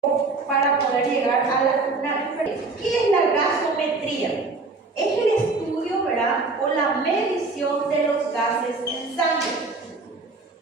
para poder llegar a una diferencia. ¿Qué es la gasometría? Es el estudio, ¿verdad?, o la medición de los gases en sangre.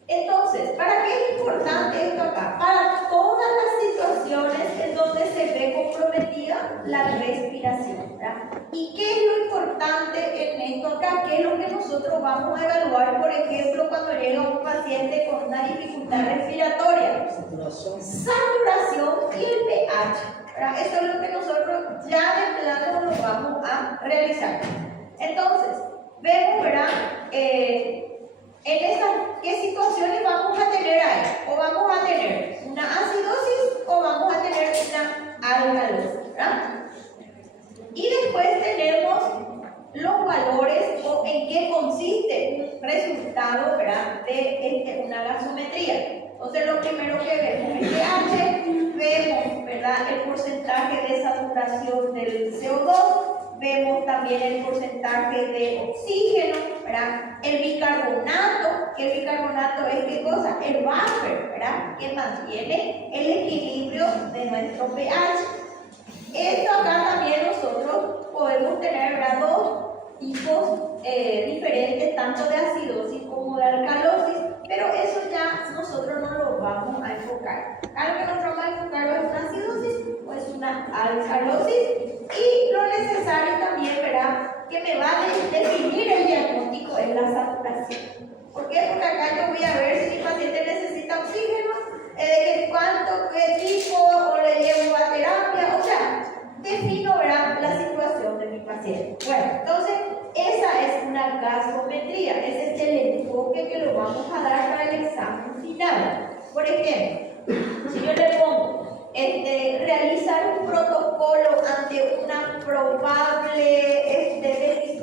Entonces, ¿para qué es importante esto acá? Para todas las situaciones en donde se ve comprometida la respiración, ¿verdad? ¿Y qué es lo importante en esto acá? ¿Qué es lo que nosotros vamos a evaluar, por ejemplo, cuando llega un paciente con una dificultad respiratoria? Saturación y el pH, ¿verdad? Eso es lo que nosotros ya de plano lo vamos a realizar. Entonces, vemos, ¿verdad?, en esas, ¿qué situaciones vamos a tener ahí? O vamos a tener una acidosis o vamos a tener una alcalosis, ¿verdad? Y después tenemos los valores o en qué consiste un resultado, ¿verdad?, de una gasometría. Entonces, lo primero que vemos es el pH, vemos, ¿verdad?, el porcentaje de saturación del CO2, vemos también el porcentaje de oxígeno, ¿verdad?, el bicarbonato, que el bicarbonato es ¿qué cosa? El buffer, ¿verdad?, que mantiene el equilibrio de nuestro pH. Esto acá también nosotros podemos tener, ¿verdad?, dos tipos diferentes, tanto de acidosis como de alcalosis, pero eso ya nosotros no lo vamos a enfocar. Algo que nosotros vamos a enfocar es una acidosis o es una alcalosis, y lo necesario también, ¿verdad?, que me va a definir el diagnóstico es la saturación. ¿Por qué? Porque acá yo voy a ver si mi paciente necesita oxígeno, cuánto, qué tipo, o le llevo a terapia, o sea, defino, ¿verdad?, la situación de mi paciente. Bueno, entonces, esa es una gasometría, ese es el enfoque que lo vamos a dar para el examen final. Por ejemplo, si yo le pongo realizar un protocolo ante una probable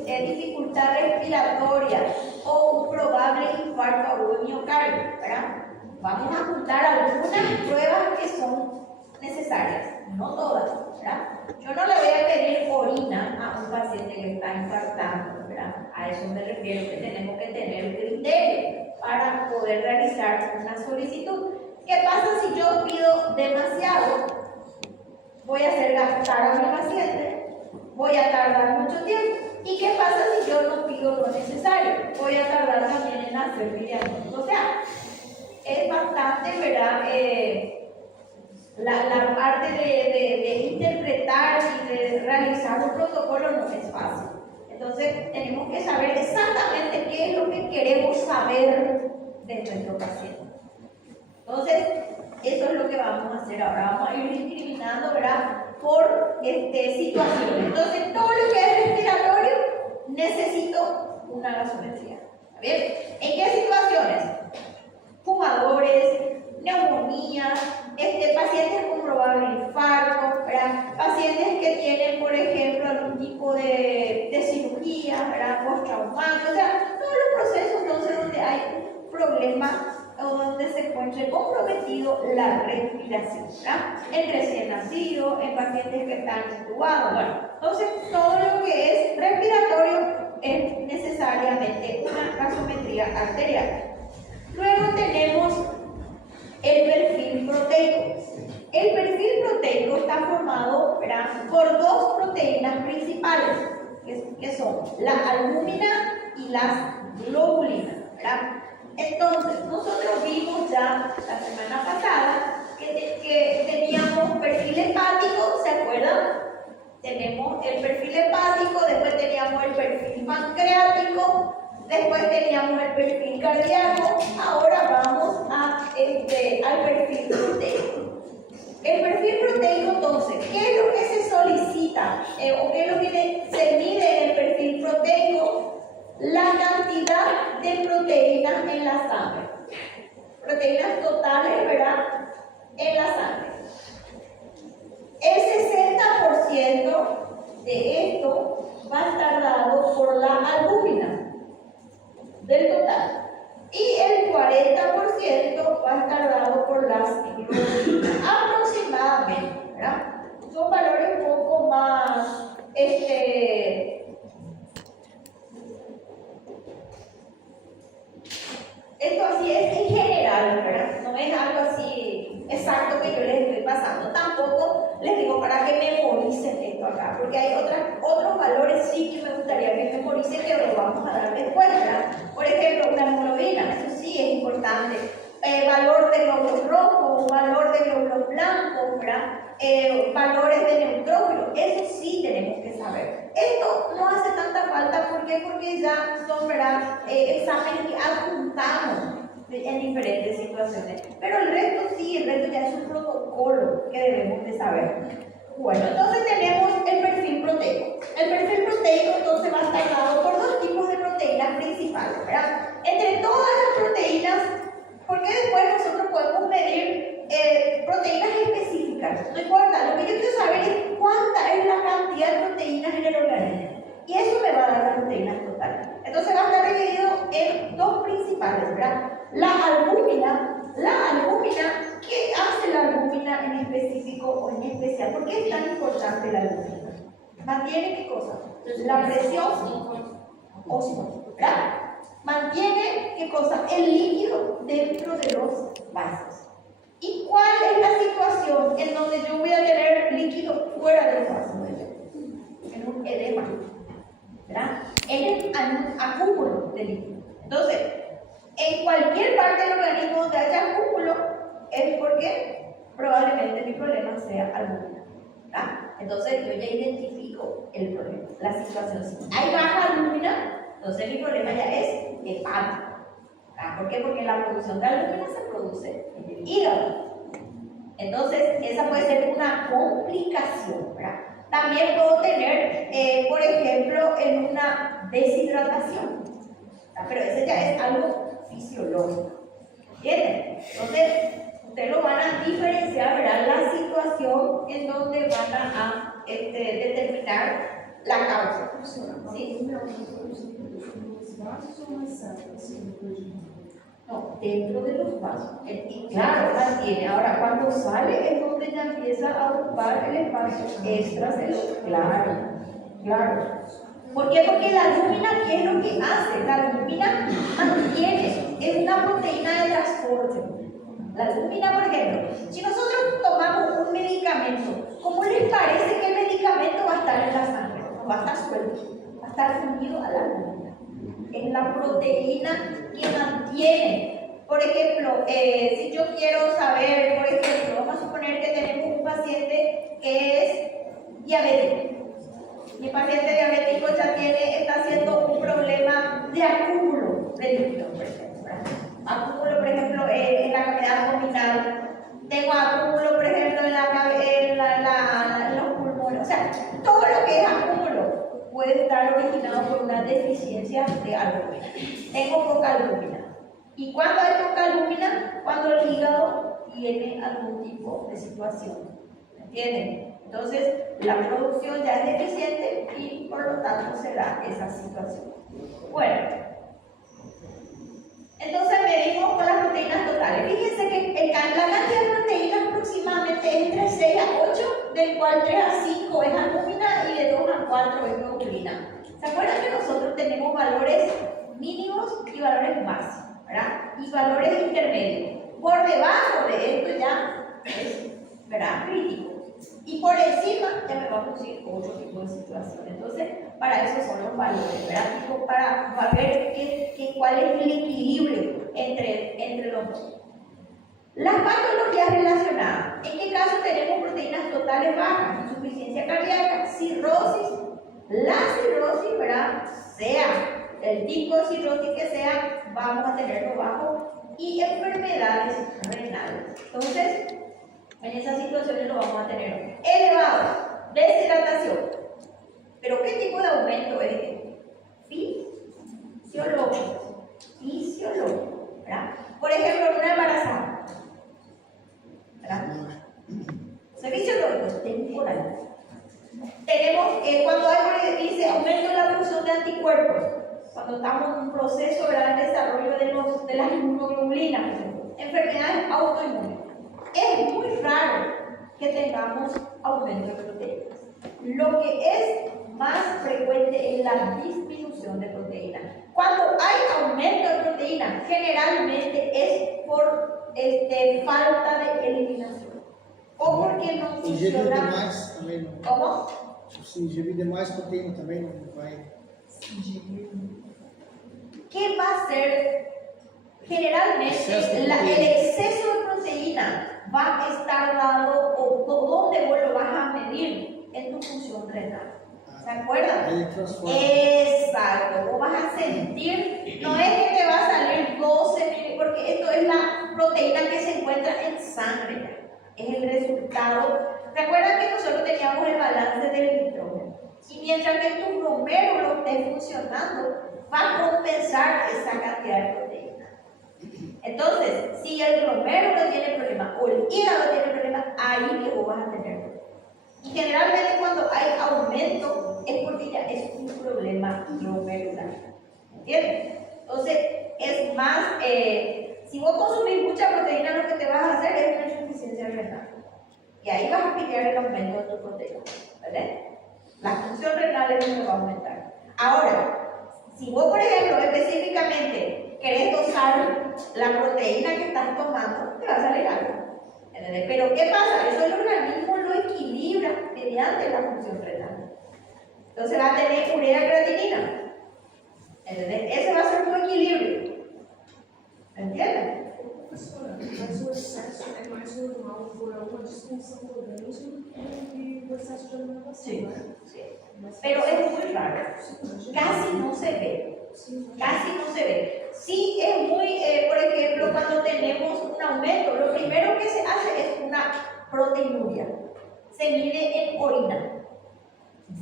dificultad respiratoria o un probable infarto agudo de miocardio, ¿verdad?, vamos a juntar algunas pruebas que son necesarias, no todas, ¿verdad? Yo no le voy a pedir orina a un paciente que está infartando, ¿verdad? A eso me refiero, que tenemos que tener criterio para poder realizar una solicitud. ¿Qué pasa si yo pido demasiado? Voy a hacer gastar a mi paciente, voy a tardar mucho tiempo. ¿Y qué pasa si yo no pido lo necesario? Voy a tardar también en hacer mi diagnóstico. O sea, es bastante, ¿verdad?, la parte de interpretar y de realizar un protocolo no es fácil. Entonces, tenemos que saber exactamente qué es lo que queremos saber de nuestro paciente. Entonces, eso es lo que vamos a hacer ahora. Vamos a ir discriminando, ¿verdad?, por situaciones. Entonces, todo lo que es respiratorio, necesito una gasometría. ¿Está bien? ¿En qué situaciones? Fumadores, neumonías, pacientes con probable infarto, ¿verdad?, pacientes que tienen, por ejemplo, algún tipo de cirugía, ¿verdad?, postraumático, o sea, todos los procesos entonces donde hay un problema o donde se encuentre comprometido la respiración, ¿verdad?, en recién nacido, en pacientes que están intubados. Bueno, entonces todo lo que es respiratorio es necesariamente una gasometría arterial. Luego tenemos el perfil proteico. El perfil proteico está formado, ¿verdad?, por dos proteínas principales, que son la albúmina y las globulinas, ¿verdad? Entonces, nosotros vimos ya la semana pasada que teníamos perfil hepático, ¿se acuerdan? Tenemos el perfil hepático, después teníamos el perfil pancreático, después teníamos el perfil cardíaco, ahora vamos al perfil proteico. El perfil proteico, entonces, ¿qué es lo que se solicita o qué es lo que se mide en el perfil proteico? La cantidad de proteínas en la sangre. Proteínas totales, ¿verdad?, en la sangre. El 60% de esto va a estar dado por la albúmina del total. Y el 40% va a estar dado por las globulinas, aproximadamente, ¿verdad? Son valores un poco más, Porque hay otros valores sí que me gustaría que memorice, que lo vamos a dar después, ¿verdad? Por ejemplo, una hemoglobina, eso sí es importante. Valor de glóbulos rojos, valor de glóbulos blancos, ¿verdad? Valores de neutrófilos, eso sí tenemos que saber. Esto no hace tanta falta, ¿por qué? Porque ya son, ¿verdad? Exámenes que apuntamos en diferentes situaciones. Pero el resto sí, el resto ya es un protocolo que debemos de saber. Bueno, entonces tenemos el perfil proteico. El perfil proteico entonces va a estar dado por dos tipos de proteínas principales, ¿verdad? Entre todas las proteínas, porque después nosotros podemos medir proteínas específicas. No importa, lo que yo quiero saber es cuánta es la cantidad de proteínas en el organismo. Y eso me va a dar las proteínas totales. Entonces va a estar dividido en dos principales, ¿verdad? La albúmina, ¿qué hace la albúmina en específico o en especial? ¿Por qué es tan importante la albúmina? ¿Mantiene qué cosa? La presión ósea, ¿verdad? Mantiene qué cosa? El líquido dentro de los vasos. ¿Y cuál es la situación en donde yo voy a tener líquido fuera de los vasos? En un edema, ¿verdad? En un acúmulo de líquido. Entonces, en cualquier parte del organismo donde haya acúmulo, es porque probablemente mi problema sea albúmina, ¿verdad? Entonces, yo ya identifico el problema, la situación. Si hay baja albúmina, entonces mi problema ya es hepático. ¿Por qué? Porque la producción de albúmina se produce en el hígado. Entonces, esa puede ser una complicación, ¿verdad? También puedo tener, por ejemplo, en una deshidratación, ¿verdad? Pero ese ya es algo fisiológico. ¿Entienden? Entonces, ustedes lo van a diferenciar, ¿verdad? La situación en donde van a determinar la causa. ¿Sí? No, dentro de los vasos. Y claro, mantiene. Ahora, cuando sale es donde ya empieza a ocupar el espacio extracelular. Claro. ¿Por qué? Porque la albúmina, ¿qué es lo que hace? La albúmina mantiene, es una proteína de transporte. La albúmina, por ejemplo, si nosotros tomamos un medicamento, ¿cómo les parece que el medicamento va a estar en la sangre? No va a estar suelto, va a estar unido a la albúmina. Es la proteína que mantiene. Por ejemplo, si yo quiero saber, por ejemplo, vamos a suponer que tenemos un paciente que es diabético. Mi paciente diabético ya está haciendo un problema de acúmulo de líquido, por ejemplo, ¿verdad? Acúmulo, por ejemplo, en la cavidad abdominal. Tengo acúmulo, por ejemplo, en los pulmones. O sea, todo lo que es acúmulo puede estar originado por una deficiencia de albúmina. Tengo poca albúmina. ¿Y cuándo hay poca albúmina? Cuando el hígado tiene algún tipo de situación. ¿Entienden? Entonces, la producción ya es deficiente y por lo tanto se da esa situación. Bueno, entonces medimos con las proteínas totales. Fíjense que la cantidad de proteínas aproximadamente es entre 6 a 8, del cual 3 a 5 es albúmina y de 2 a 4 es globulina. ¿Se acuerdan que nosotros tenemos valores mínimos y valores máximos, ¿verdad? Y valores intermedios. Por debajo de esto ya es, ¿verdad?, crítico. Y por encima ya me va a producir otro tipo de situación. Entonces, para eso son los valores, ¿verdad? Para ver cuál es el equilibrio entre los dos. Las patologías relacionadas. ¿En qué caso tenemos proteínas totales bajas? Insuficiencia cardíaca, cirrosis. La cirrosis, ¿verdad? Sea el tipo de cirrosis que sea, vamos a tenerlo bajo. Y enfermedades renales. Entonces, en esas situaciones lo vamos a tener elevado. Deshidratación. ¿Pero qué tipo de aumento es? Fisiológico. Fisiológico, ¿verdad? Por ejemplo, en una embarazada, ¿verdad? Fisiológico, temporal. Tenemos, cuando hay, dice, aumento en la producción de anticuerpos, cuando estamos en un proceso, ¿verdad?, de desarrollo de las inmunoglobulinas, enfermedades autoinmunes. Es muy raro que tengamos aumento de proteínas. Lo que es más frecuente es la disminución de proteínas. Cuando hay aumento de proteínas, generalmente es por falta de eliminación o porque no funciona. ¿Cómo? Se ingerir demais proteína também não vai. ¿Qué va a hacer? Generalmente el exceso de proteína va a estar dado o dónde vos lo vas a medir en tu función renal. ¿Se acuerdan? Exacto, vos vas a sentir, no es que te va a salir 12 porque esto es la proteína que se encuentra en sangre, es el resultado. ¿Se acuerdan que nosotros teníamos el balance del nitrógeno? Y mientras que tu glomérulo esté funcionando, va a compensar esa cantidad de proteína. Entonces, si el glomérulo tiene problema o el hígado tiene problema, ahí que vos vas a tener problema. Y generalmente cuando hay aumento es porque ya es un problema glomerular. ¿Entiendes? Entonces, es más, si vos consumís mucha proteína, lo que te vas a hacer es una insuficiencia renal. Y ahí vas a pillar el aumento de tu proteína. ¿Vale? La función renal es lo que va a aumentar. Ahora, si vos, por ejemplo, específicamente querés dosar la proteína que estás tomando, te va a salir algo. ¿Entendés? Pero ¿qué pasa? Eso el organismo lo equilibra mediante la función renal. Entonces va a tener urea creatinina. ¿Entendés? Ese va a ser tu equilibrio. ¿Entiendes? Professora, mas o excesso é mais normal por alguma disfunção do organismo do que o excesso de alimentação, Sí, né? sí. Pero es muy raro. Casi no se ve. Casi no se ve. Sí es muy, por ejemplo, cuando tenemos un aumento, lo primero que se hace es una proteinuria. Se mide en orina.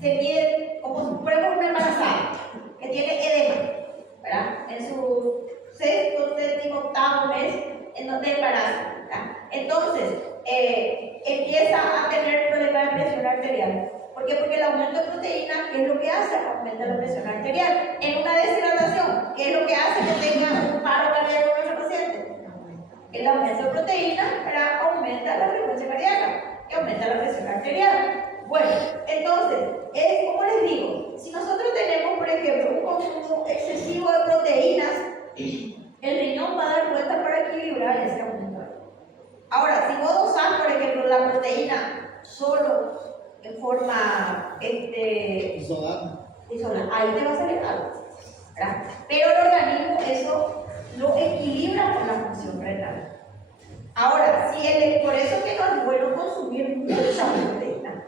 Se mide como por ejemplo una embarazada que tiene edema, ¿verdad? En su sexto, séptimo, octavo mes en donde embaraza. ¿Verdad? Entonces, empieza a tener problemas de presión arterial. ¿Por qué? Porque el aumento de proteína, ¿qué es lo que hace? Aumenta la presión arterial. En una deshidratación, ¿qué es lo que hace que tenga un paro cardíaco en nuestro paciente? El aumento de proteína aumenta la frecuencia cardíaca y aumenta la presión arterial. Bueno, entonces, como les digo, si nosotros tenemos, por ejemplo, un consumo excesivo de proteínas, el riñón va a dar vueltas para equilibrar ese aumento. Ahora, si vos dosás, por ejemplo, la proteína solo en forma isolada, ahí te va a salir algo, ¿verdad? Pero el organismo eso lo equilibra con la función renal. Ahora, por eso que no es bueno consumir mucha proteína,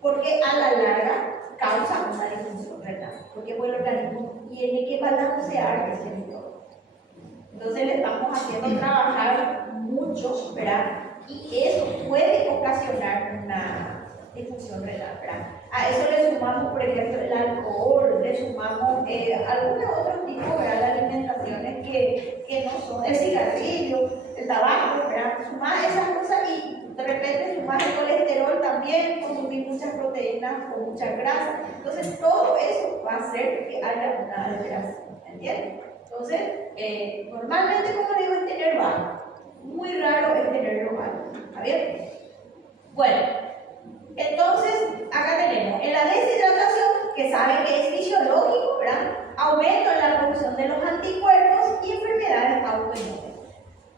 porque a la larga causa una disfunción renal, porque el organismo tiene que balancear ese entorno. Entonces le estamos haciendo trabajar mucho, ¿verdad? Y eso puede ocasionar una disfunción renal, ¿verdad? A eso le sumamos, por ejemplo, el alcohol, le sumamos algunos otros tipos, ¿verdad?, de alimentaciones que no son el cigarrillo, el tabaco, ¿verdad? Sumar esas cosas y de repente sumar el colesterol también, consumir muchas proteínas o mucha grasa. Entonces todo eso va a hacer que haya una alteración, ¿entiendes? Entonces, normalmente, como digo, es tener bajo. Muy raro es tenerlo bajo. ¿Está bien? Bueno, entonces, acá tenemos en la deshidratación, que saben que es fisiológico, ¿verdad? Aumento en la producción de los anticuerpos y enfermedades autoinmunes.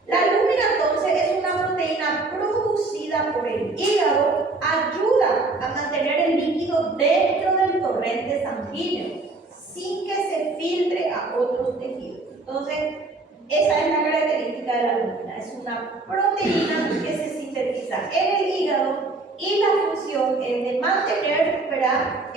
La albúmina, entonces, es una proteína producida por el hígado, ayuda a mantener el líquido dentro del torrente sanguíneo, sin que se filtre a otros tejidos. Entonces, esa es la característica de la albúmina. Es una proteína que se sintetiza en el hígado y la función es de mantener, ¿verdad?,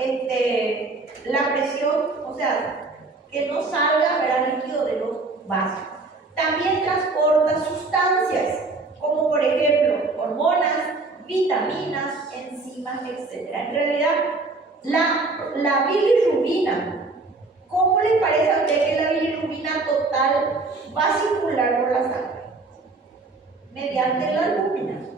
la presión, o sea, que no salga, ¿verdad?, líquido de los vasos. También transporta sustancias, como por ejemplo hormonas, vitaminas, enzimas, etc. En realidad, la bilirrubina, ¿cómo les parece a usted que la bilirrubina total va a circular por la sangre? Mediante la albúmina.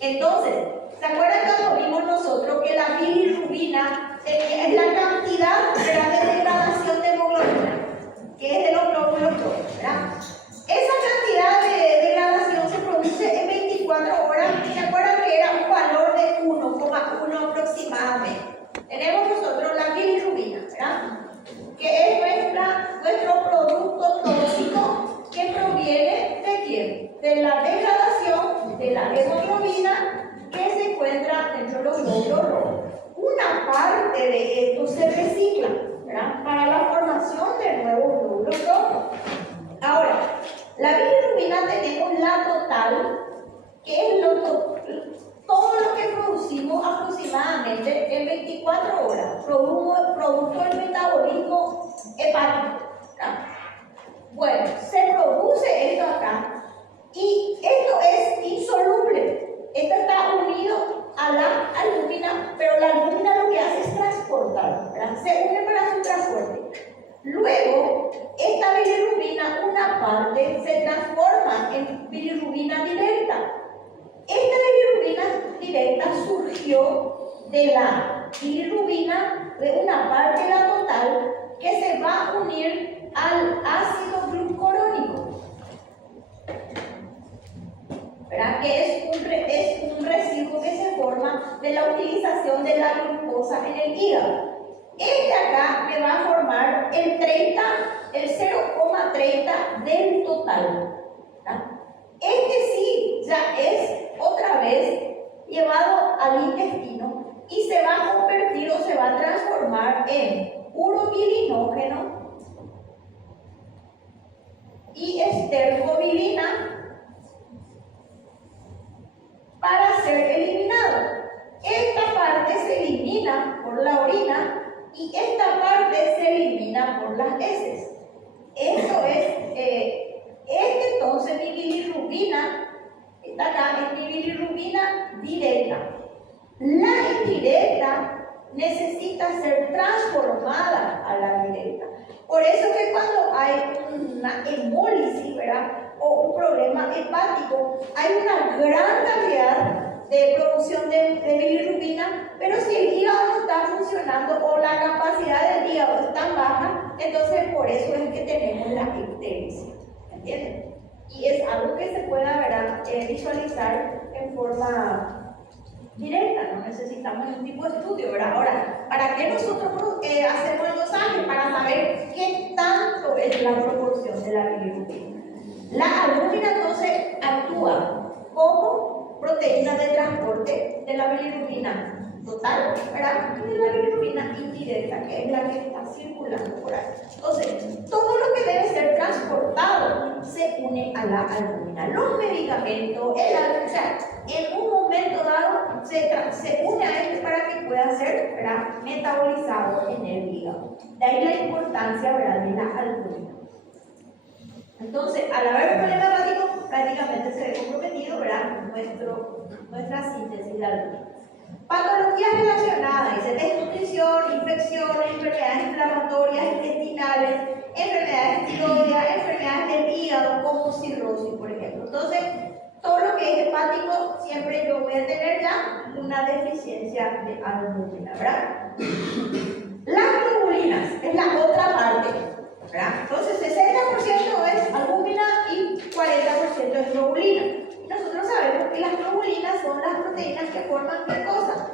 Entonces, ¿se acuerdan cuando vimos nosotros que la bilirrubina es la cantidad de degradación de hemoglobina, que es de los glóbulos rojos, ¿verdad? Esa cantidad de degradación se produce en 24 horas. ¿Se acuerdan que era un valor de 1,1 aproximadamente? Tenemos nosotros la bilirrubina, ¿verdad?, que es nuestro producto tóxico que proviene de quién? De la degradación de la hemoglobina que se encuentra dentro de los glóbulos rojos. de estos se reciclan, ¿verdad? Para la formación de nuevos glóbulos rojos. Ahora, la bilirrubina tenemos la total, que es todo lo que producimos aproximadamente en 24 horas, producto del metabolismo hepático, ¿verdad? Bueno, se produce esto acá y esto es insoluble. Esto está unido a la albúmina, pero la albúmina lo que hace es transportar, ¿verdad? Se une para su transporte. Luego, esta bilirrubina, una parte, se transforma en bilirrubina directa. Esta bilirrubina directa surgió de la bilirrubina, de una parte de la total, que se va a unir al ácido glucurónico, ¿verdad? Que es un residuo que se forma de la utilización de la glucosa en el hígado. Este acá me va a formar el 0,30 del total, ¿verdad? Este sí ya es otra vez llevado al intestino y se va a convertir o se va a transformar en urobilinógeno y estercobilina para ser eliminado. Esta parte se elimina por la orina y esta parte se elimina por las heces. Eso es, entonces mi bilirrubina, esta acá es mi bilirrubina directa. La indirecta necesita ser transformada a la directa. Por eso que cuando hay una hemólisis, ¿verdad?, o un problema hepático, hay una gran cantidad de producción de bilirrubina, pero si el hígado no está funcionando o la capacidad del hígado es tan baja, entonces por eso es que tenemos la ictericia, ¿entienden? Y es algo que se pueda, ¿verdad?, visualizar en forma directa, no necesitamos ningún tipo de estudio, ¿verdad? Ahora, ¿para qué nosotros hacemos el dosaje? Para saber qué tanto es la proporción de la bilirrubina. La albúmina entonces actúa como proteína de transporte de la bilirrubina total, ¿verdad?, y de la bilirrubina indirecta, que es la que está circulando por ahí. Entonces, todo lo que debe ser transportado se une a la albúmina. Los medicamentos, o sea, en un momento dado se une a él para que pueda ser, ¿verdad?, metabolizado en el hígado. De ahí la importancia, ¿verdad?, de la albúmina. Entonces, al haber un problema hepático, prácticamente se ve comprometido, ¿verdad?, nuestra síntesis de albúmina. Patologías relacionadas, dice desnutrición, infecciones, enfermedades inflamatorias intestinales, enfermedades tiroideas, enfermedades del hígado, como cirrosis, por ejemplo. Entonces, todo lo que es hepático, siempre yo voy a tener ya una deficiencia de albúmina, ¿verdad? Las globulinas es la otra parte, ¿verdad? Entonces, 60% es albúmina y 40% es globulina. Nosotros sabemos que las globulinas son las proteínas que forman ¿qué cosa?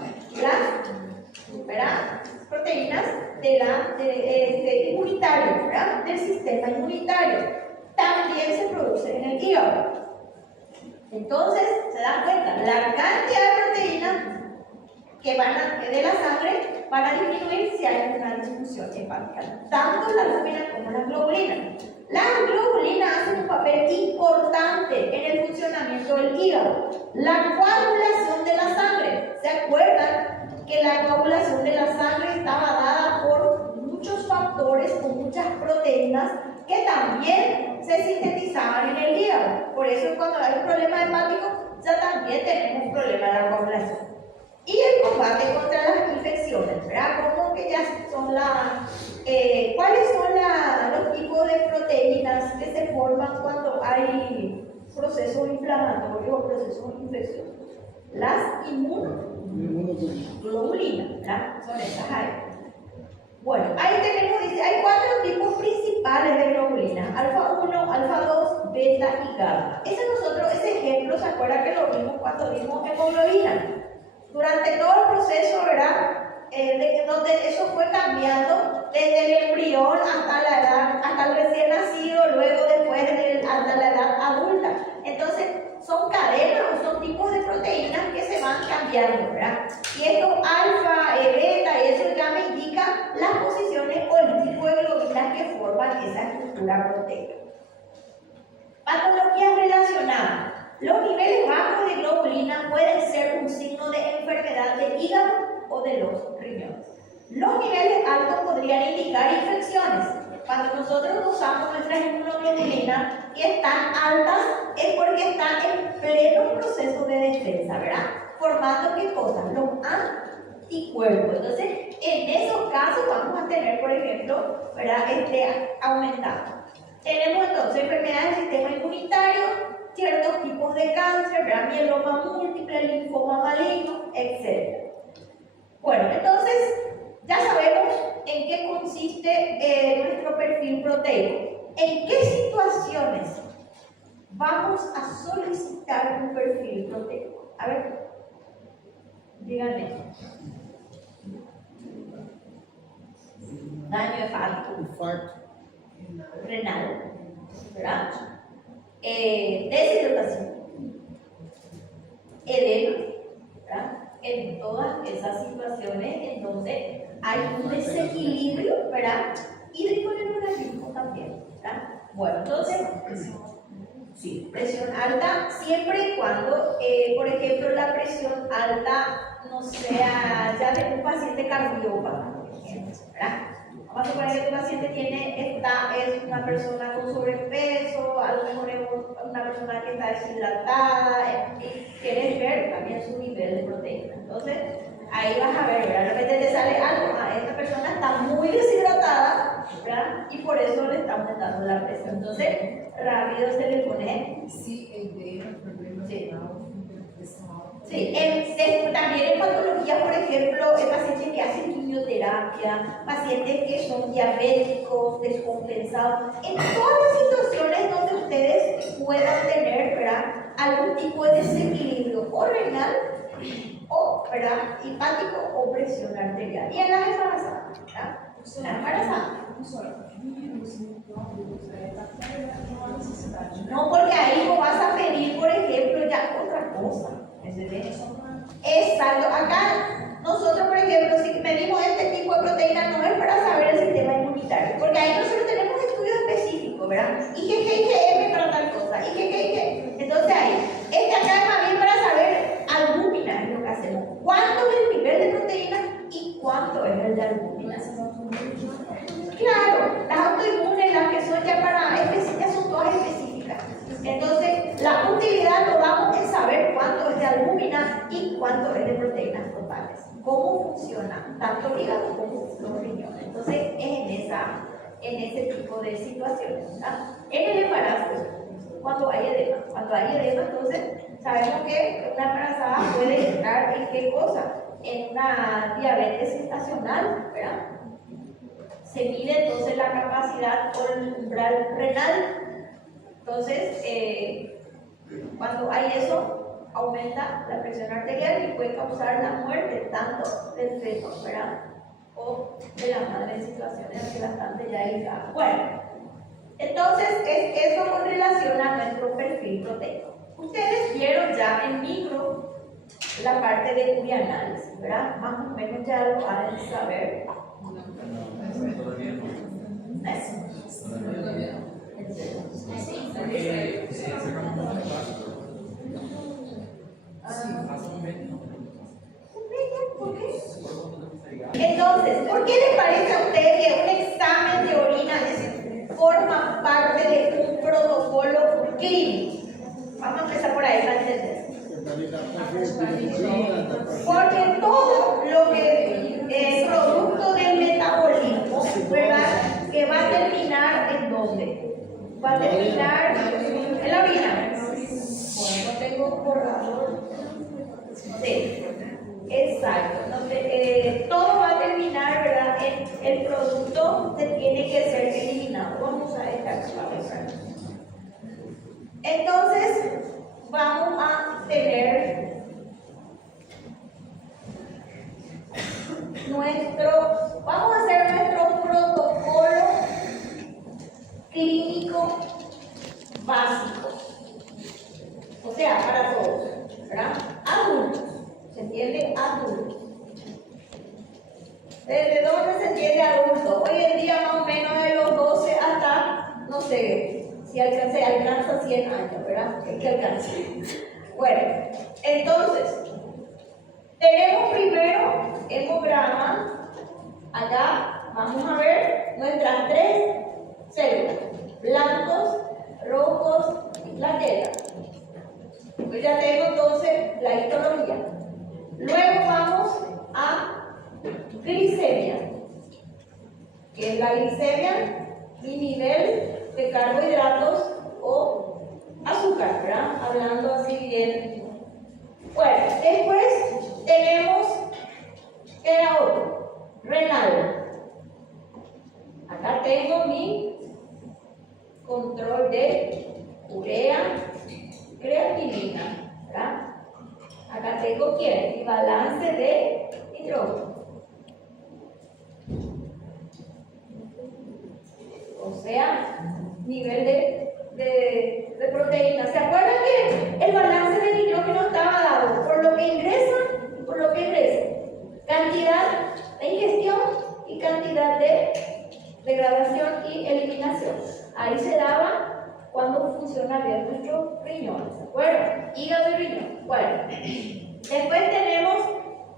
¿Verdad? Proteínas inmunitarias, ¿verdad?, del sistema inmunitario. También se producen en el hígado. Entonces, se dan cuenta, la cantidad de proteínas que de la sangre van a disminuir si hay una disfunción hepática, tanto la albúmina como las globulinas. Las globulinas hacen un papel importante en el funcionamiento del hígado. La coagulación de la sangre. ¿Se acuerdan que la coagulación de la sangre estaba dada por muchos factores o muchas proteínas que también se sintetizaban en el hígado? Por eso cuando hay un problema hepático, ya también tenemos un problema de la coagulación. Y el combate contra las infecciones, ¿verdad? Como que ya son ¿cuáles son los tipos de proteínas que se forman cuando hay procesos inflamatorios o procesos infecciosos? Las inmunoglobulinas, ¿verdad? Son esas ahí. Bueno, ahí tenemos, dice, hay 4 tipos principales de globulinas: alfa 1, alfa 2, beta y gamma. Ese ejemplo, ¿se acuerdan que lo vimos cuando vimos hemoglobina? Durante todo el proceso, ¿verdad?, donde eso fue cambiando desde el embrión hasta el recién nacido, luego después hasta la edad adulta. Entonces, son cadenas o son tipos de proteínas que se van cambiando, ¿verdad? Y estos alfa, beta y eso gamma indica las posiciones o el tipo de globulas que forman esa estructura proteica. Patologías relacionadas. Los niveles bajos de globulina pueden ser un signo de enfermedad del hígado o de los riñones. Los niveles altos podrían indicar infecciones. Cuando nosotros usamos nuestras inmunoglobulinas y están altas es porque están en pleno proceso de defensa, ¿verdad? Formando ¿qué cosas? Los anticuerpos. Entonces, en esos casos vamos a tener, por ejemplo, ¿verdad? Aumentado. Tenemos entonces enfermedades del sistema inmunitario, ciertos tipos de cáncer, ¿verdad? Mieloma múltiple, linfoma maligno, etc. Bueno, entonces ya sabemos en qué consiste nuestro perfil proteico. ¿En qué situaciones vamos a solicitar un perfil proteico? A ver, díganme. Daño hepático. Infarto. Renal, ¿verdad? Deshidratación, edema, ¿verdad? En todas esas situaciones en donde hay un desequilibrio, ¿verdad? Hídrico en el organismo también, ¿verdad? Bueno, entonces, sí, presión alta, siempre y cuando, por ejemplo, la presión alta no sea ya de un paciente cardiópata, por ejemplo, ¿verdad? Vamos a suponer que tu paciente es una persona con sobrepeso, a lo mejor es una persona que está deshidratada, y quieres ver también su nivel de proteína. Entonces, ahí vas a ver, ¿verdad? De repente te sale algo, esta persona está muy deshidratada, ¿verdad? Y por eso le está aumentando la presión. Entonces, rápido se le pone. Sí, el problema Sí. pessoal. Sí, también en patologías, por ejemplo, pacientes que hacen quimioterapia, pacientes que son diabéticos, descompensados, en todas las situaciones donde ustedes puedan tener, ¿verdad?, algún tipo de desequilibrio o renal, o, ¿verdad?, hepático o presión arterial. Y en las embarazadas, ¿verdad? Las embarazadas. No, porque ahí no vas a pedir, por ejemplo, ya otra cosa. ¿Entendés? Exacto. Acá, nosotros, por ejemplo, si medimos este tipo de proteína, no es para saber el sistema inmunitario, porque ahí nosotros tenemos estudios específicos, ¿verdad? IgG, IgM para tal cosa, IgG, IgG. Entonces ahí, acá es más bien para saber albúmina, es lo que hacemos. ¿Cuánto es el nivel de proteína y cuánto es el de albúmina? Claro, las autoinmunes, las que son ya son todas específicas. Entonces, la utilidad lo damos en saber cuánto es de albúmina y cuánto es de proteínas totales. Cómo funciona tanto el hígado como los riñones. Entonces, es en ese tipo de situaciones, ¿verdad? En el embarazo, cuando hay edema, entonces sabemos que una embarazada puede entrar en qué cosa, en una diabetes gestacional, ¿verdad? Se mide entonces la capacidad por el umbral renal. Entonces, cuando hay eso, aumenta la presión arterial y puede causar la muerte tanto del feto, ¿verdad?, o de la madre en situaciones así bastante ya delicadas. Bueno, entonces es eso con relación a nuestro perfil proteico. Ustedes vieron ya en micro la parte de urianálisis, ¿verdad? Más o menos ya lo van a saber. ¿Por qué? Entonces, ¿por qué le parece a usted que un examen de orina forma parte de un protocolo clínico? Vamos a empezar por ahí para entender. Porque todo lo que es producto del metabolismo, ¿verdad?, que va a terminar ¿en dónde? Va a terminar en la orina. Bueno, no tengo borrador. Sí, exacto. Todo va a terminar, ¿verdad?, el producto que tiene que ser eliminado. Vamos a esta cabeza. Entonces, vamos a tener vamos a hacer nuestro protocolo clínico básico, o sea, para todos, ¿verdad? Adultos, ¿se entiende? Adultos. ¿Desde dónde se entiende adulto? Hoy en día más o menos de los 12 hasta, no sé, si alcanza 100 años, ¿verdad? Es que alcance. Bueno, entonces, tenemos primero hemograma. Acá vamos a ver nuestras 3 células: blancos, rojos y plaquetas. Pues ya tengo entonces la histología. Luego vamos a glicemia. ¿Qué es la glicemia? Mi nivel de carbohidratos o azúcar, ¿verdad? Hablando así bien. Bueno, después tenemos, ¿qué era otro? Renal. Acá tengo mi control de urea, creatinina, ¿verdad? Acá tengo ¿quién? Mi balance de nitrógeno. O sea, nivel de proteína. ¿Se acuerdan que el balance de nitrógeno estaba dado por lo que ingresa y por lo que ingresa? Cantidad de ingestión y cantidad de degradación y eliminación. Ahí se daba cuando funciona bien nuestro riñón. ¿Se acuerdan? Hígado y riñón. Bueno, después tenemos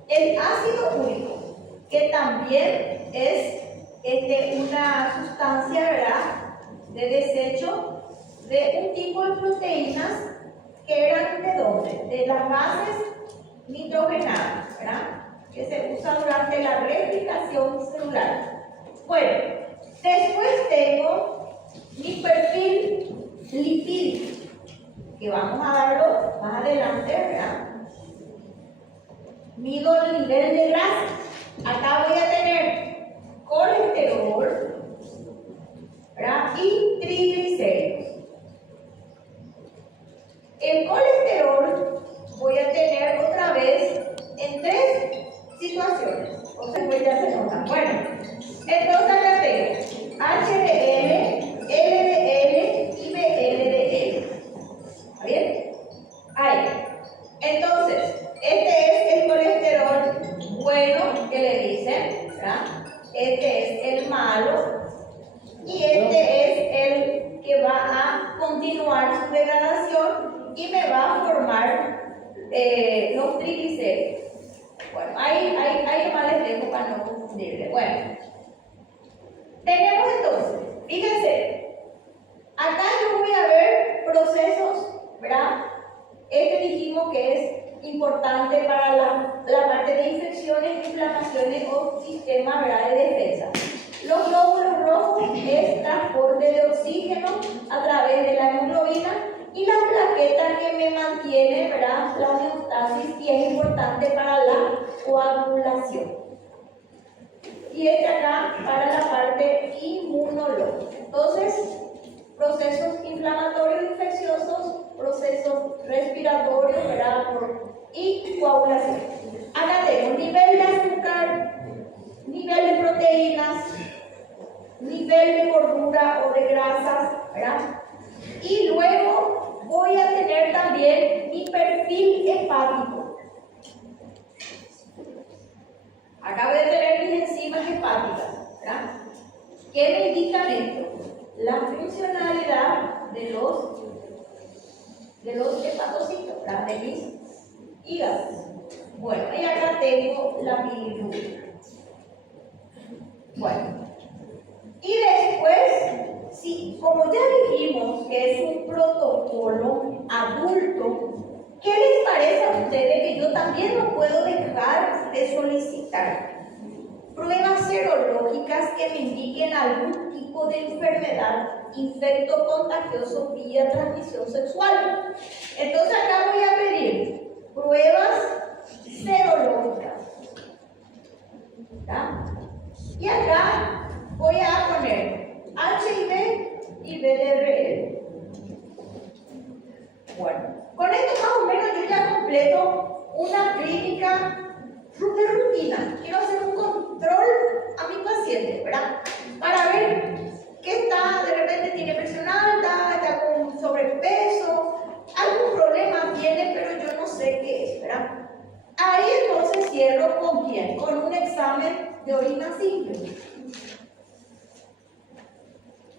el ácido úrico, que también es una sustancia, ¿verdad?, de desecho de un tipo de proteínas que eran ¿de dónde? De las bases nitrogenadas, ¿verdad?, que se usa durante la replicación celular. Bueno, después tengo mi perfil lipídico, que vamos a darlo más adelante, ¿verdad? Mido el nivel de grasa. Acá voy a tener colesterol, ¿verdad?, y triglicéridos. El colesterol voy a tener otra vez en 3 situaciones. O sea, pues ya se nota. Bueno, entonces acá tengo HDL, LDL y VLDL. ¿Está bien? Ahí. Entonces, este es el colesterol bueno que le dicen, ¿verdad? Este es el malo y este es el que va a continuar su degradación y me va a formar los triglicéridos. Bueno, ahí nomás les dejo para no confundirle. Bueno, tenemos entonces, fíjense, acá yo voy a ver procesos, ¿verdad? Dijimos que es importante para la parte de infecciones, inflamaciones o sistema, ¿verdad?, de defensa. Los glóbulos rojos es transporte de oxígeno a través de la hemoglobina y la plaqueta que me mantiene, ¿verdad?, la homeostasis y es importante para la coagulación. Y acá para la parte inmunológica. Entonces, procesos inflamatorios infecciosos, procesos respiratorios, ¿verdad?, y coagulación. Acá tengo nivel de azúcar, nivel de proteínas, nivel de gordura o de grasas, ¿verdad? Y luego voy a tener también mi perfil hepático. Acá voy a tener mis enzimas hepáticas, ¿verdad?, ¿qué me indican esto? La funcionalidad de los hepatocitos, ¿verdad?, de mis hígados. Bueno, y acá tengo la bilirrubina. Bueno, y después, sí, como ya dijimos que es un protocolo adulto, ¿qué les parece a ustedes que yo también no puedo dejar de solicitar? Pruebas serológicas que me indiquen algún tipo de enfermedad, infecto contagioso vía transmisión sexual. Entonces acá voy a pedir pruebas serológicas, ¿verdad? Y acá voy a poner HIV y VDRL. Bueno, con esto más o menos yo ya completo una clínica de rutina. Quiero hacer un control a mi paciente, ¿verdad?, para ver qué está, de repente tiene presión alta, está con sobrepeso, algún problema tiene, pero yo no sé qué es, ¿verdad? Ahí entonces cierro con quién, con un examen examen de orina simple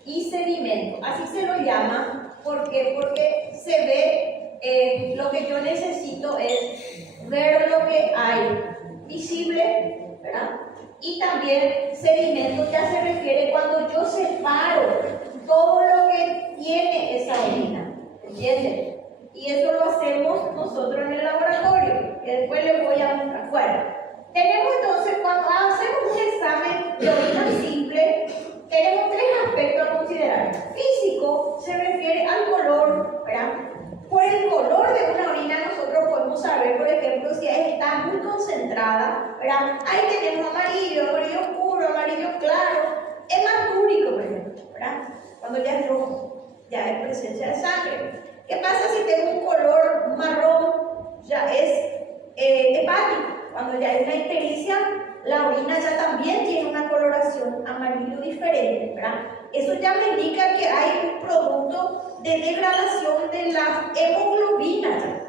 y sedimento. Así se lo llama. ¿Por qué? Porque se ve, lo que yo necesito es ver lo que hay visible, ¿verdad? Y también sedimento ya se refiere cuando yo separo todo lo que tiene esa orina, ¿entienden? Y eso lo hacemos nosotros en el laboratorio, que después les voy a mostrar. Bueno, tenemos entonces, cuando hacemos un examen de orina simple, tenemos tres aspectos a considerar. Físico se refiere al color, ¿verdad? Por el color de una orina nosotros podemos saber, por ejemplo, si está muy concentrada, ¿verdad? Ahí tenemos amarillo, amarillo oscuro, amarillo claro, hematúrico, por ejemplo, ¿verdad? Cuando ya es rojo, ya es presencia de sangre. ¿Qué pasa si tengo un color marrón? Ya es hepático. Cuando ya hay una ictericia, la orina ya también tiene una coloración amarillo diferente, ¿verdad? Eso ya me indica que hay un producto de degradación de la hemoglobina,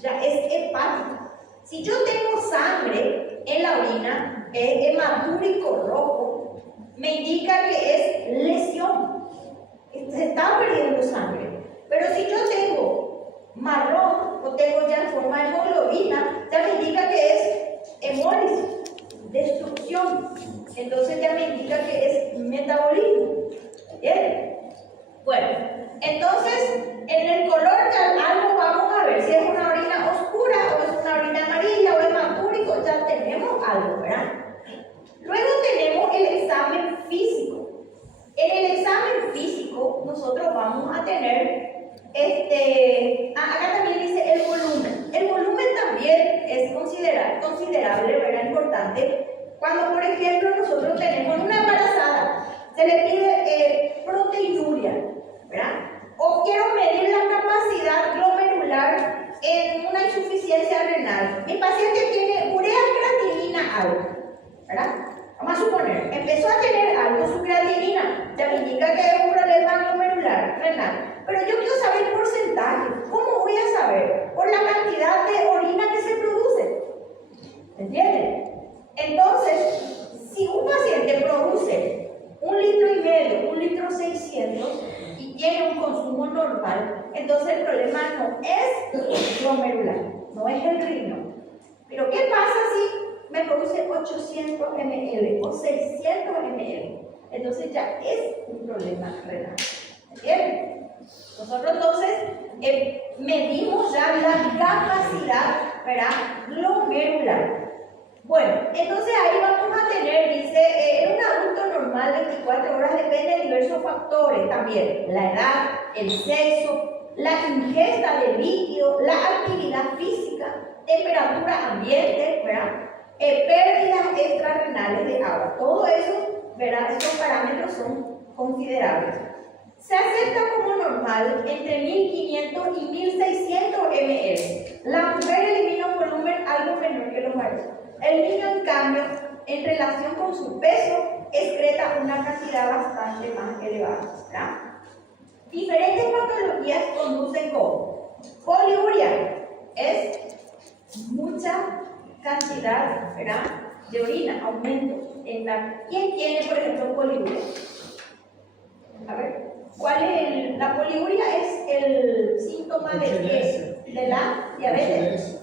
ya es hepático. Si yo tengo sangre en la orina, es hematúrico rojo, me indica que es lesión, se está perdiendo sangre. Pero si yo tengo marrón o tengo ya en forma de hemoglobina, ya me indica que es hemólisis, destrucción. Entonces ya me indica que es metabolismo. ¿Bien? Bueno, entonces en el color ya algo vamos a ver si es una orina oscura o es una orina amarilla o es hematúrico, ya tenemos algo, ¿verdad? Luego tenemos el examen físico. En el examen físico nosotros vamos a tener acá también dice el volumen. El volumen también es considerable, ¿verdad? Importante. Cuando, por ejemplo, nosotros tenemos una embarazada, se le pide proteinuria, ¿verdad? O quiero medir la capacidad glomerular en una insuficiencia renal. Mi paciente tiene urea creatinina alta, ¿verdad? Vamos a suponer, empezó a tener algo su creatinina, ya me indica que es un problema glomerular renal. Pero yo quiero saber el porcentaje. ¿Cómo voy a saber? Por la cantidad de orina que se produce. ¿Entienden? Entonces, si un paciente produce 1,5 litros, 1,600 litros y tiene un consumo normal, entonces el problema no es glomerular, no es el riñón. Pero ¿qué pasa si me produce 800 ml o 600 ml? Entonces ya es un problema renal. ¿Entienden? Nosotros entonces medimos ya la capacidad, ¿verdad? Glomerular. Bueno, entonces ahí vamos a tener, dice, en un adulto normal 24 horas depende de diversos factores también. La edad, el sexo, la ingesta de líquido, la actividad física, temperatura ambiente, ¿verdad? Pérdidas extrarrenales de agua. Todo eso, ¿verdad? Estos parámetros son considerables. Se acepta como normal entre 1,500 y 1,600 ml. La mujer elimina un volumen algo menor que los varones. El niño, en cambio, en relación con su peso, excreta una cantidad bastante más elevada, ¿verdad? Diferentes patologías conducen con poliuria, es mucha cantidad, ¿verdad?, de orina, aumento en la... ¿Quién tiene, por ejemplo, poliuria? A ver. ¿Cuál es la poliuria? Es el síntoma de la diabetes.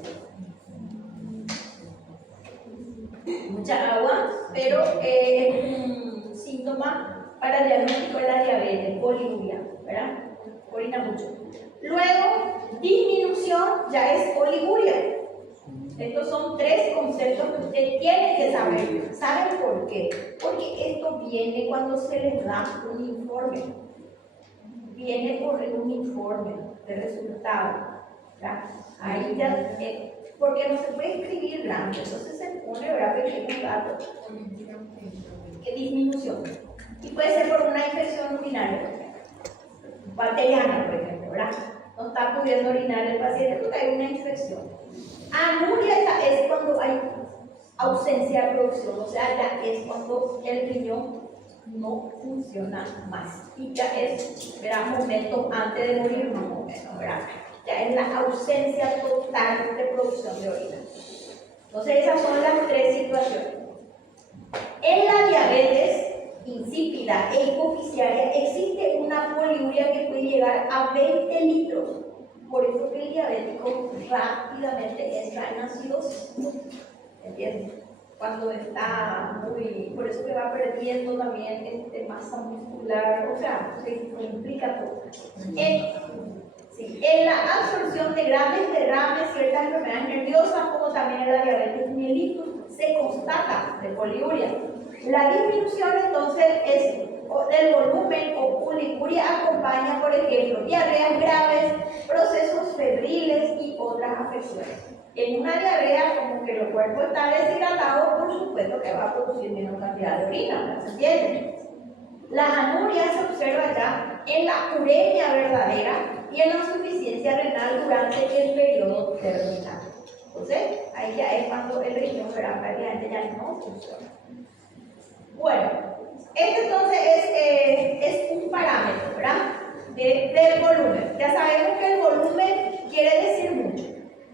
Mucha agua, pero es un síntoma para el diagnóstico de la diabetes, poliuria, ¿verdad? Orina mucho. Luego, disminución ya es oliguria. Estos son tres conceptos que ustedes tienen que saber. ¿Saben por qué? Porque esto viene cuando se les da un informe. Viene por un informe de resultado, ¿verdad? Ahí ya, porque no se puede escribir grande, entonces se pone, ¿verdad?, pequeños datos. ¿Qué disminución? Y puede ser por una infección urinaria, bacteriana, por ejemplo, ¿verdad? No está pudiendo orinar el paciente porque hay una infección. Anuria es cuando hay ausencia de producción, o sea, ya es cuando el riñón no funciona más y ya es, ¿verdad?, momento antes de morir, más o menos, ¿verdad? Ya es la ausencia total de producción de orina. Entonces esas son las tres situaciones. En la diabetes insípida e hipoficiaria existe una poliuria que puede llegar a 20 litros. Por eso que el diabético rápidamente entra en acidosis. ¿Entiendes? Cuando está muy... Por eso que va perdiendo también masa muscular, o sea, se implica todo. En la absorción de grandes derrames, ciertas enfermedades nerviosas, como también en la diabetes mellitus, se constata de poliuria. La disminución entonces es del volumen o poliuria acompaña, por ejemplo, diarreas graves, procesos febriles y otras afecciones. En una diarrea, como que el cuerpo está deshidratado, por supuesto que va a producir menos cantidad de orina, ¿se entiende? La anuria se observa ya en la uremia verdadera y en la insuficiencia renal durante el periodo terminal. Entonces, ahí ya es cuando el riñón prácticamente ya no funciona. Bueno, este entonces es un parámetro, ¿verdad? Del volumen. Ya sabemos que el volumen quiere decir mucho.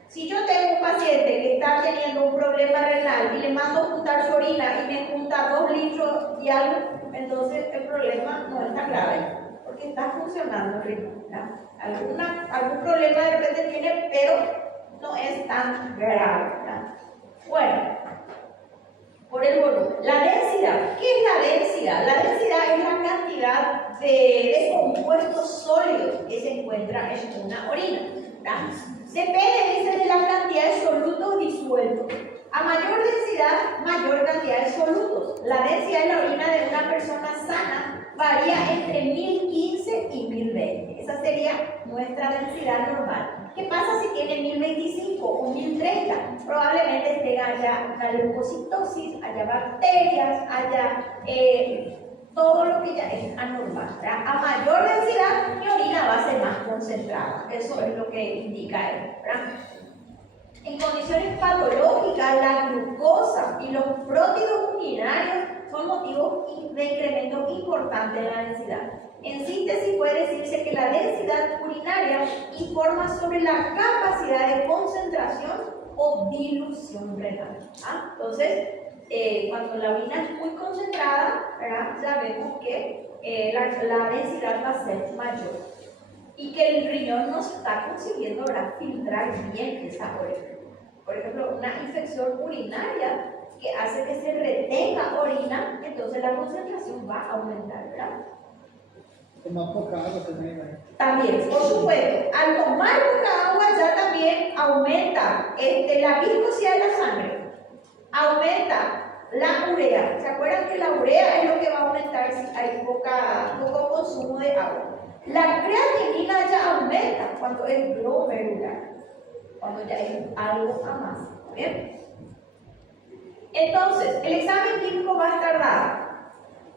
Si yo tengo un paciente que está teniendo un problema renal y le mando a juntar su orina y me junta 2 litros y algo, entonces el problema no es tan grave, porque está funcionando el riñón, ¿verdad? Algún problema de repente tiene, pero no es tan grave, ¿verdad? Bueno, por el volumen. La densidad. ¿Qué es la densidad? La densidad es la cantidad de compuestos sólidos que se encuentra en una orina, ¿verdad? Depende, dice, de la cantidad de solutos disueltos. A mayor densidad, mayor cantidad de solutos. La densidad de la orina de una persona sana varía entre 1015 y 1020. Esa sería nuestra densidad normal. ¿Qué pasa si tiene 1025 o 1030? Probablemente tenga allá una leucocitosis, haya bacterias, haya todo lo que ya es anormal, ¿verdad? A mayor densidad, mi orina va a ser más concentrada. Eso es lo que indica él, ¿verdad? En condiciones patológicas, la glucosa y los prótidos urinarios son motivos de incremento importante en la densidad. En síntesis, puede decirse que la densidad urinaria informa sobre la capacidad de concentración o dilución renal. ¿Ah? Entonces, cuando la orina es muy concentrada, ¿verdad? Ya vemos que la densidad va a ser mayor y que el riñón no está consiguiendo, ¿verdad?, filtrar bien esa orina. Por ejemplo, una infección urinaria que hace que se retenga orina, entonces la concentración va a aumentar, ¿verdad? Tomar poca agua también, ¿verdad? También, por supuesto, al tomar poca agua ya también aumenta la viscosidad de la sangre, aumenta la urea. ¿Se acuerdan que la urea es lo que va a aumentar si hay poco consumo de agua? La creatinina ya aumenta cuando es glomerular, cuando ya es algo a más. ¿Bien? Entonces, el examen químico va a estar dado.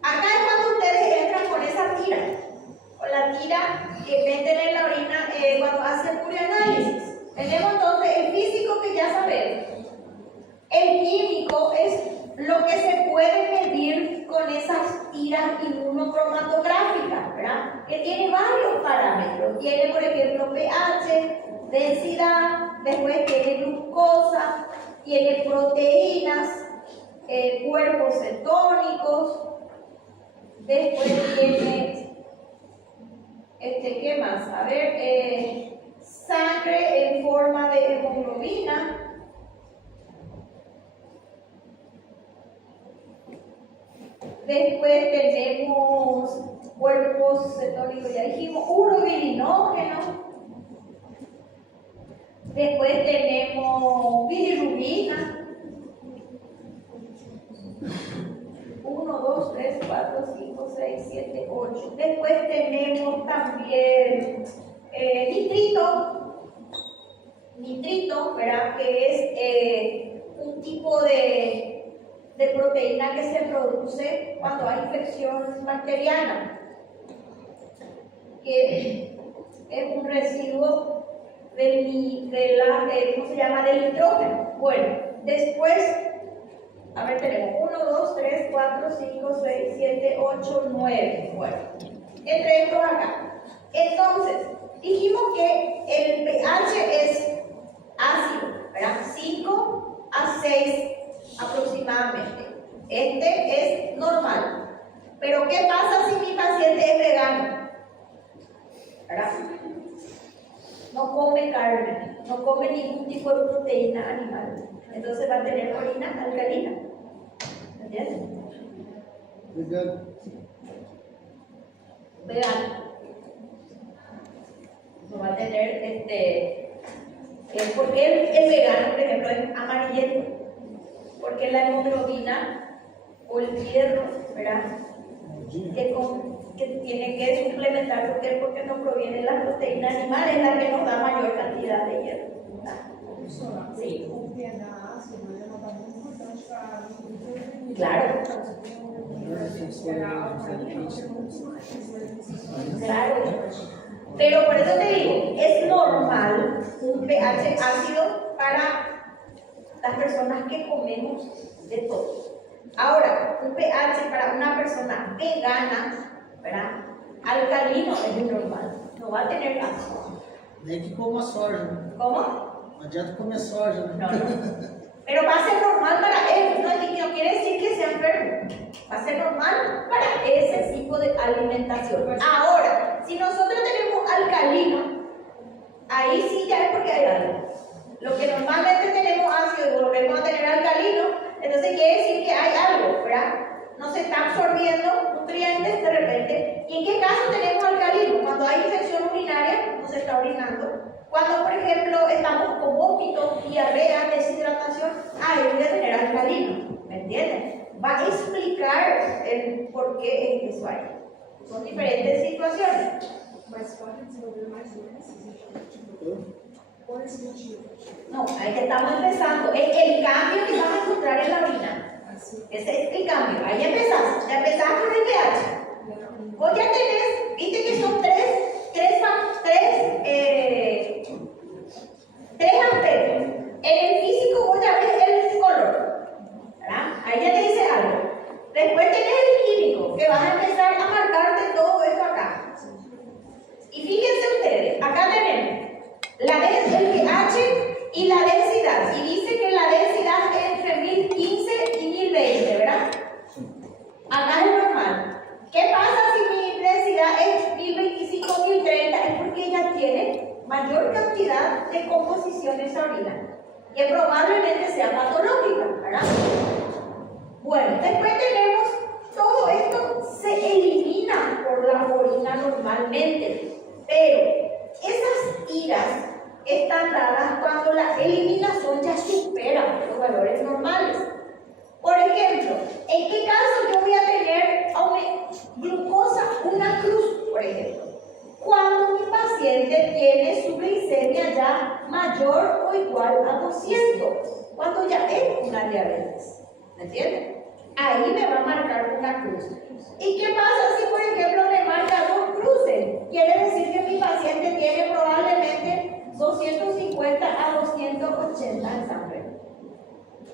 Acá es cuando ustedes entran con esa tira, con la tira que meten en la orina cuando hacen urianálisis. Tenemos entonces el físico, que ya sabemos. El químico es lo que se puede medir con esas tiras inmunocromatográficas, ¿verdad? Que tiene varios parámetros. Tiene, por ejemplo, pH, densidad, después tiene glucosa, tiene proteínas, cuerpos cetónicos, después tiene, ¿qué más? A ver, sangre en forma de hemoglobina. Después tenemos cuerpos cetónicos, ya dijimos, urobilinógeno. Después tenemos bilirrubina. 1, 2, 3, 4, 5, 6, 7, 8. Después tenemos también nitrito, ¿verdad? Que es un tipo de proteína que se produce cuando hay infección bacteriana, que es un residuo ¿cómo se llama?, del nitrógeno. Bueno, después, a ver, tenemos 1, 2, 3, 4, 5, 6, 7, 8, 9. Bueno, entre estos acá. Entonces, dijimos que el pH es ácido, ¿verdad? 5 a 6 aproximadamente. Este Pero ¿qué pasa si mi paciente es vegano? ¿Verdad? No come carne, no come ningún tipo de proteína animal. Entonces va a tener orina alcalina. ¿Entiendes? Vegano. Vegano. No va a tener ¿por qué el vegano, por ejemplo, es amarillento? Porque la hemoglobina o el hierro, ¿verdad? Que tiene que suplementar, ¿por qué? Porque no proviene de la proteína animal, es la que nos da mayor cantidad de hierro. Professora, Sí. o pH ácido é uma parte muito importante para a agricultura. Claro. Claro. Pero por eso te digo, es normal un pH ácido para las personas que comemos de todo. Ahora, un pH para una persona vegana, ¿verdad? Alcalino es muy normal, no va a tener ácido. Nem que coma soja, né? ¿Cómo? Não adianta comer soja, né? No, no. Pero va a ser normal para él, no quiere decir que sea enfermo. Va a ser normal para ese tipo de alimentación. Ahora, si nosotros tenemos alcalino, ahí sí ya es porque hay algo. Lo que normalmente tenemos ácido y volvemos a tener alcalino, entonces quiere decir que hay algo, ¿verdad? No se está absorbiendo nutrientes de repente. ¿Y en qué caso tenemos alcalino? Cuando hay infección urinaria, no se está orinando. Cuando, por ejemplo, estamos con vómitos, diarrea, deshidratación, ahí voy a tener alcalino. ¿Me entienden? Va a explicar el por qué es eso ahí. Son diferentes situaciones. Mas pode desenvolver mais doenças? Por esse motivo. No, ahí ya estamos empezando. El cambio que vamos a encontrar en la orina. Assim, Ese es el cambio. Ahí ya empezamos. Ya empezamos con el pH. Vos ya tenés, viste que son tres aspectos. En el físico vos ya ves el color, ¿verdad? Ahí ya te dice algo. Después tenés el químico, que vas a empezar a marcarte todo eso acá. Y fíjense ustedes, acá tenemos el pH y la densidad. Y dice que la densidad es entre 1015 y 1020, ¿verdad? Acá es normal. ¿Qué pasa si mi densidad es 1025, 1030? Es porque ella tiene mayor cantidad de composición de esa orina, que probablemente sea patológica, ¿verdad? Bueno, después tenemos todo esto se elimina por la orina normalmente, pero esas iras están dadas cuando la eliminación ya supera los valores normales. Por ejemplo, ¿en qué caso yo voy a tener glucosa, una cruz, por ejemplo? Cuando mi paciente tiene su glicemia ya mayor o igual a 200, cuando ya es una diabetes, ¿me entienden? Ahí me va a marcar una cruz. ¿Y qué pasa si, por ejemplo, me marca dos cruces? Quiere decir que mi paciente tiene probablemente 250 a 280 en sangre,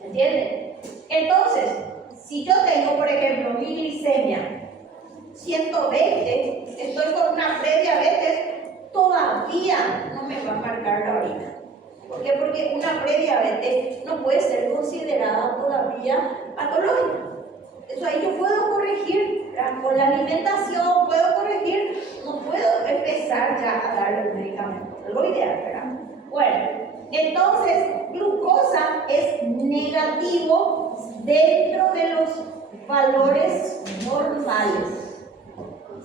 ¿entienden? Entonces, si yo tengo, por ejemplo, mi glicemia 120, estoy con una prediabetes, todavía no me va a marcar la orina. ¿Por qué? Porque una prediabetes no puede ser considerada todavía patológica. Eso ahí yo puedo corregir, ¿verdad? Con la alimentación puedo corregir, no puedo empezar ya a darle un medicamento. Es lo ideal, ¿verdad? Bueno, entonces, glucosa es negativo dentro de los valores normales.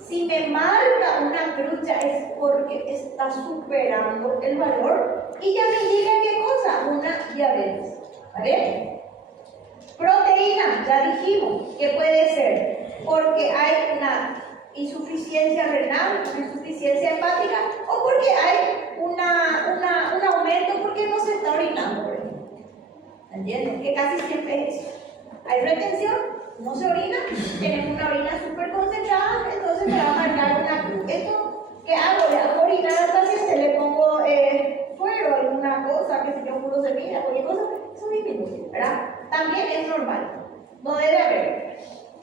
Si me marca una cruz ya es porque está superando el valor y ya me diga qué cosa, una diabetes. ¿Vale? Proteína, ya dijimos que puede ser porque hay una insuficiencia renal, una insuficiencia hepática o porque hay un aumento porque no se está orinando, por ejemplo. ¿Entienden? Que casi siempre es eso. Hay retención, no se orina, tenemos una orina súper concentrada, entonces me va a marcar una cruz. ¿Esto qué hago? Le hago orinar al paciente, le pongo suero, alguna cosa, que se yo puro semilla, cualquier cosa, eso disminuye, ¿verdad? También es normal, no debe haber.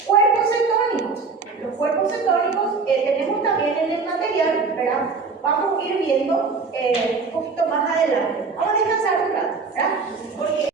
Cuerpos cetónicos. Los cuerpos cetónicos tenemos también en el material, ¿verdad? Vamos a ir viendo un poquito más adelante. Vamos a descansar un rato, ¿verdad? Porque